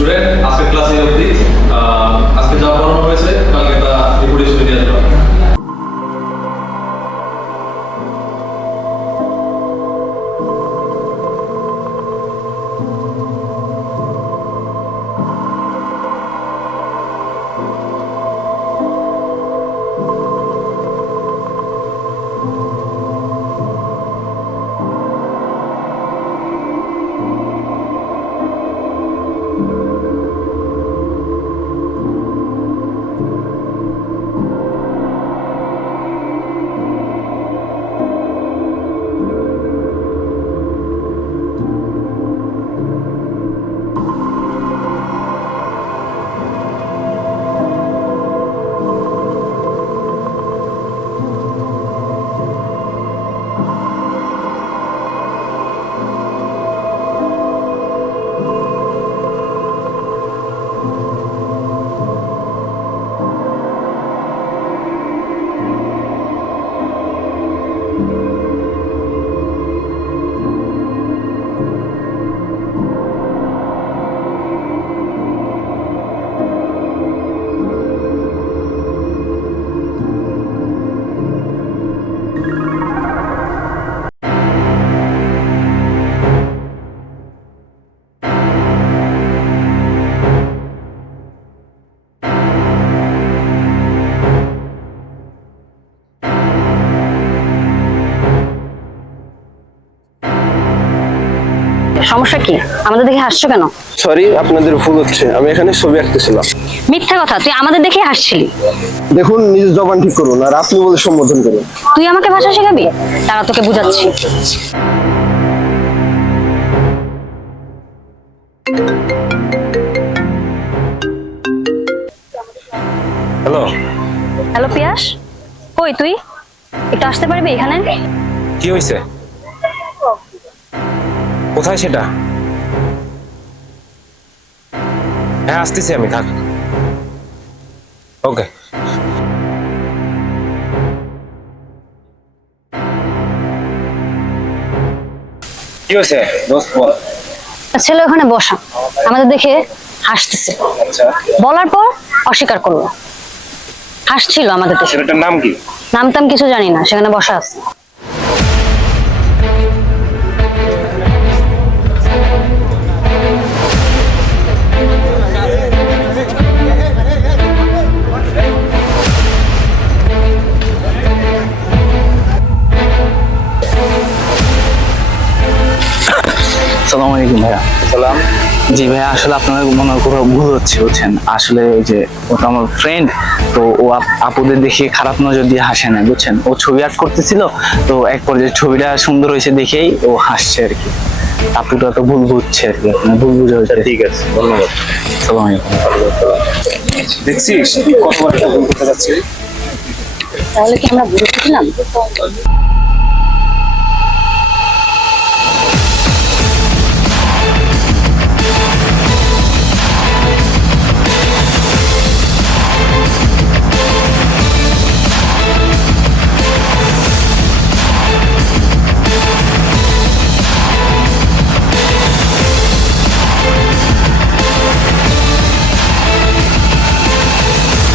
Student আজকে ক্লাসে অবধি আজকে যা পড়ানো হয়েছে কালকে তা রিপোর্ট হিসেবে নিয়ে আসবে। সমস্যা কি? আমাদের দেখে হাসছো কেন? সরি, আপনাদের ভুল হচ্ছে। আমি এখানে ছবি আঁকতেছিলাম। মিথ্যা কথা, তুই আমাদের দেখে হাসছিলি। দেখুন, নিজের জবান ঠিক করুন আর আপনি বলে সম্বোধন করুন। তুই আমাকে ভাষা শেখাবি? তারা তোকে বুঝাচ্ছি। হ্যালো। হ্যালো পিয়াস, কই তুই? একটু আসতে পারবি এখানে? কি হয়েছে? কোথায় সেটা? হ্যাঁ, আসতেছি আমি, থাক। ওকে। কি হয়েছে দোস্ত, বল। ছেলে ওখানে বসা, আমাদের দেখে হাসতেছে। আচ্ছা, বলার পর অস্বীকার করলো। হাসছিল আমাদের দেখে। ছেলেটার নাম কি? নাম টাম কিছু জানি না, সেখানে বসা আছে। আসসালামু আলাইকুম ভাইয়া। সালাম। জি ভাইয়া, আসলে আপনার মনে হয় কোথাও ভুল হচ্ছে, বুঝছেন। আসলে ওই যে ওটা আমার ফ্রেন্ড, তো ও আপুদের দেখে খারাপ নজর দিয়ে হাসে না, বুঝছেন। ও ছবি আর্ট করতেছিল, তো এক পর্যায়ে ছবিটা সুন্দর হয়েছে দেখেই ও হাসছে আর কি। আপুটা তো ভুল বুঝছে আর কি, মানে ভুল বুঝে হয়েছে। ঠিক আছে, ধন্যবাদ। আসসালামু আলাইকুম। দেখছিস কতবার ভুল করতে যাচ্ছি। তাহলে কি আমরা বুঝেছিলাম?